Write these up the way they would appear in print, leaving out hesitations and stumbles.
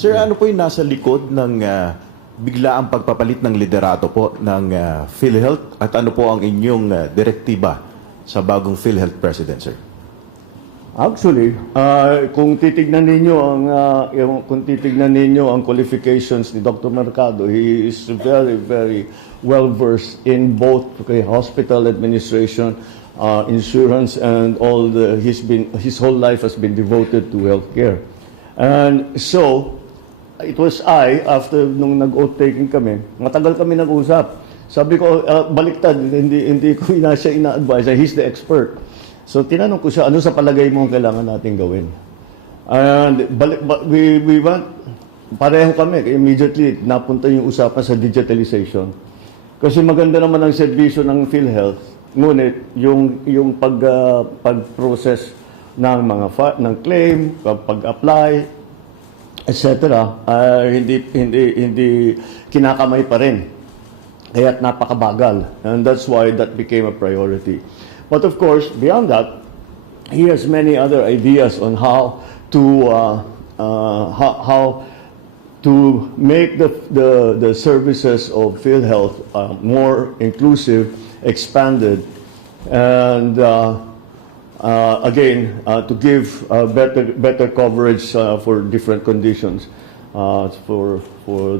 Sir, ano po yung nasa likod ng biglaang pagpapalit ng liderato po ng PhilHealth at ano po ang inyong direktiba sa bagong PhilHealth President, sir? Actually, kung titignan ninyo ang qualifications ni Dr. Mercado, he is very, very well versed in both hospital administration, insurance, and his whole life has been devoted to healthcare. And so, it was after nung nag-oath taking kami, matagal kami nag-usap. Sabi ko, baliktad, hindi ko siya ina-advise, he's the expert. So tinanong ko siya, ano sa palagay mo ang kailangan natin gawin? And we went, pareho kami, immediately napunta yung usapan sa digitalization. Kasi maganda naman ang serbisyo ng PhilHealth, ngunit yung pag-process ng ng claim, pag-apply, etc., hindi kinakamay pa rin. Kaya't napakabagal. And that's why that became a priority. But of course, beyond that, he has many other ideas on how to make the services of PhilHealth more inclusive, expanded, and again to give better coverage for different conditions for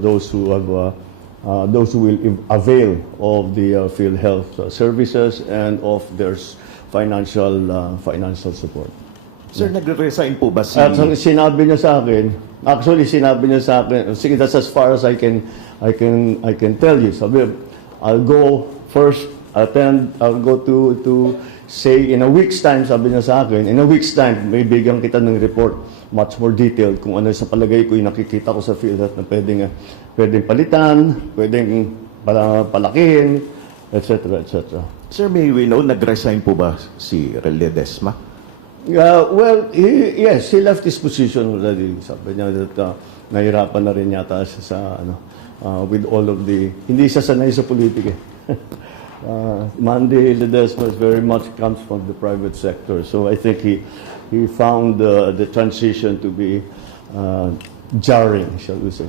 those who have. Those who will avail of the PhilHealth services and of their financial support. Sir, nagre-resign po ba si... At sinabi niya sa akin, sige, that's as far as I can tell you. Sabi, I'll go first, I'll go to say in a week's time, sabi niya sa akin, in a week's time, may bigyan kita ng report, much more detailed, kung ano sa palagay ko yung nakikita ko sa PhilHealth na pwedeng palitan, pwedeng palakihin, etc., etc. Sir, may we know, nag-resign po ba si Rel Ledesma? Well, yes, he left his position already. Sabi niya that nahirapan na rin yata siya sa, with all of hindi siya sanay sa politika. Mandy Ledesma very much comes from the private sector. So I think he found the transition to be jarring, shall we say.